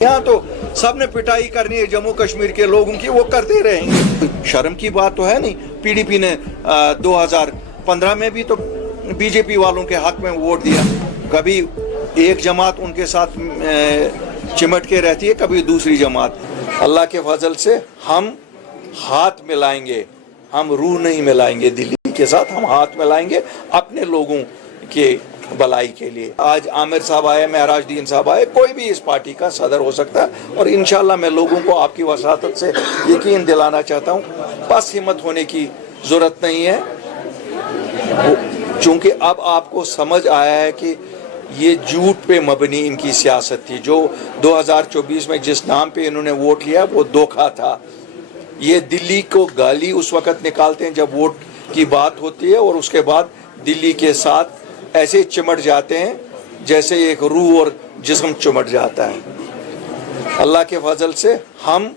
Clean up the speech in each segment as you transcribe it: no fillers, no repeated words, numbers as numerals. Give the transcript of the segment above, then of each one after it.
यहाँ तो सबने पिटाई करनी है जम्मू कश्मीर के लोगों की, वो करते रहेंगे। शर्म की बात तो है नहीं। पीडीपी ने 2015 में भी तो बीजेपी वालों के हक में वोट दिया। कभी एक जमात उनके साथ चिमट के रहती है, कभी दूसरी जमात। अल्लाह के फजल से हम हाथ मिलाएंगे, हम रूह नहीं मिलाएंगे। दिल्ली के साथ हम हाथ मिलाएंगे अपने लोगों के भलाई के लिए। आज आमिर साहब आए, महराज दीन साहब आए, कोई भी इस पार्टी का सदर हो सकता है। और इंशाल्लाह मैं लोगों को आपकी वसातत से यकीन दिलाना चाहता हूँ, बस हिम्मत होने की ज़रूरत नहीं है, चूँकि अब आपको समझ आया है कि ये झूठ पे मबनी इनकी सियासत थी। जो 2024 में जिस नाम पे इन्होंने वोट लिया वो धोखा था। ये दिल्ली को गाली उस वक़्त निकालते हैं जब वोट की बात होती है, और उसके बाद दिल्ली के साथ ऐसे चिमट जाते हैं जैसे एक रूह और जिस्म चिमट जाता है। अल्लाह के फजल से हम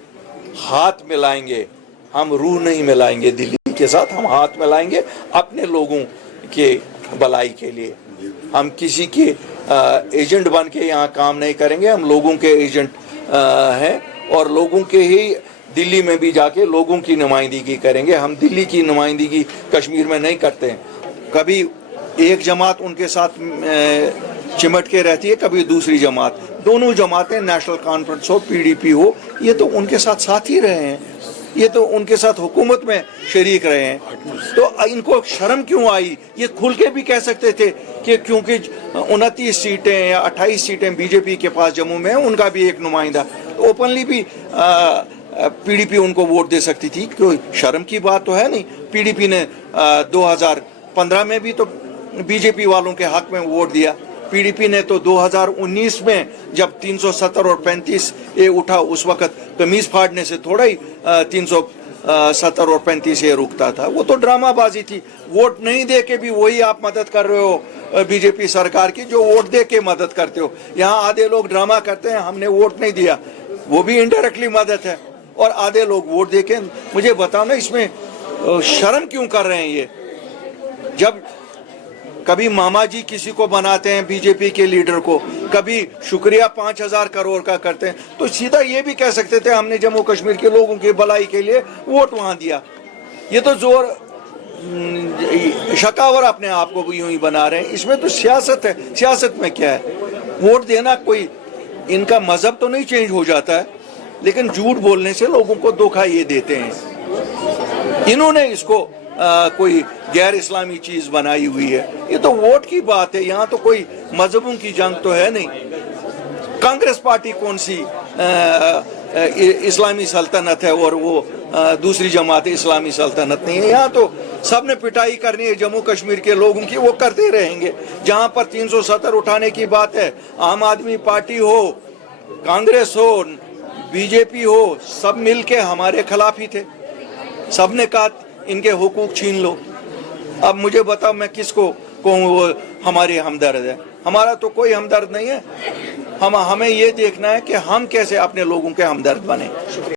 हाथ मिलाएंगे, हम रूह नहीं मिलाएंगे। दिल्ली के साथ हम हाथ मिलाएंगे अपने लोगों के भलाई के लिए। हम किसी के एजेंट बन के यहाँ काम नहीं करेंगे। हम लोगों के एजेंट हैं, और लोगों के ही दिल्ली में भी जाके लोगों की नुमाइंदगी करेंगे। हम दिल्ली की नुमाइंदगी कश्मीर में नहीं करते हैं। कभी एक जमात उनके साथ चिमट के रहती है, कभी दूसरी जमात। दोनों जमातें, नेशनल कॉन्फ्रेंस हो, पीडीपी हो, ये तो उनके साथ ही रहे हैं, ये तो उनके साथ हुकूमत में शरीक रहे हैं। तो इनको शर्म क्यों आई? ये खुल के भी कह सकते थे कि क्योंकि 29 सीटें या 28 सीटें बीजेपी के पास जम्मू में है, उनका भी एक नुमाइंदा, तो ओपनली भी पीडीपी उनको वोट दे सकती थी। कोई शर्म की बात तो है नहीं। पीडीपी ने 2015 में भी तो बीजेपी वालों के हक में वोट दिया। पीडीपी ने तो 2019 में जब 370 और 35 ये उठा, उस वक़्त कमीज फाड़ने से थोड़ा ही 370 और 35 ये रुकता था। वो तो ड्रामाबाजी थी। वोट नहीं दे के भी वही आप मदद कर रहे हो बीजेपी सरकार की, जो वोट दे के मदद करते हो। यहाँ आधे लोग ड्रामा करते हैं, हमने वोट नहीं दिया, वो भी इनडायरेक्टली मदद है। और आधे लोग वोट दे के, मुझे बताओ ना, इसमें शर्म क्यों कर रहे हैं ये? जब कभी मामा जी किसी को बनाते हैं बीजेपी के लीडर को, कभी शुक्रिया 5000 करोड़ का करते हैं, तो सीधा ये भी कह सकते थे हमने जम्मू कश्मीर के लोगों की भलाई के लिए वोट वहां दिया। ये तो जोर शकावर अपने आप को भी यूं ही बना रहे हैं। इसमें तो सियासत है। सियासत में क्या है? वोट देना कोई इनका मजहब तो नहीं चेंज हो जाता है, लेकिन झूठ बोलने से लोगों को धोखा ये देते हैं। इन्होंने इसको कोई गैर इस्लामी चीज बनाई हुई है। ये तो वोट की बात है, यहाँ तो कोई मजहबों की जंग तो है नहीं। कांग्रेस पार्टी कौन सी इस्लामी सल्तनत है, और वो दूसरी जमात इस्लामी सल्तनत नहीं है। यहाँ तो सबने पिटाई करनी है जम्मू कश्मीर के लोगों की, वो करते रहेंगे। जहाँ पर 370 उठाने की बात है, आम आदमी पार्टी हो, कांग्रेस हो, बीजेपी हो, सब मिलके हमारे खिलाफ ही थे। सबने कहा इनके हुकूक छीन लो। अब मुझे बताओ मैं किसको कहूँ वो हमारे हमदर्द है? हमारा तो कोई हमदर्द नहीं है। हमें ये देखना है कि हम कैसे अपने लोगों के हमदर्द बने।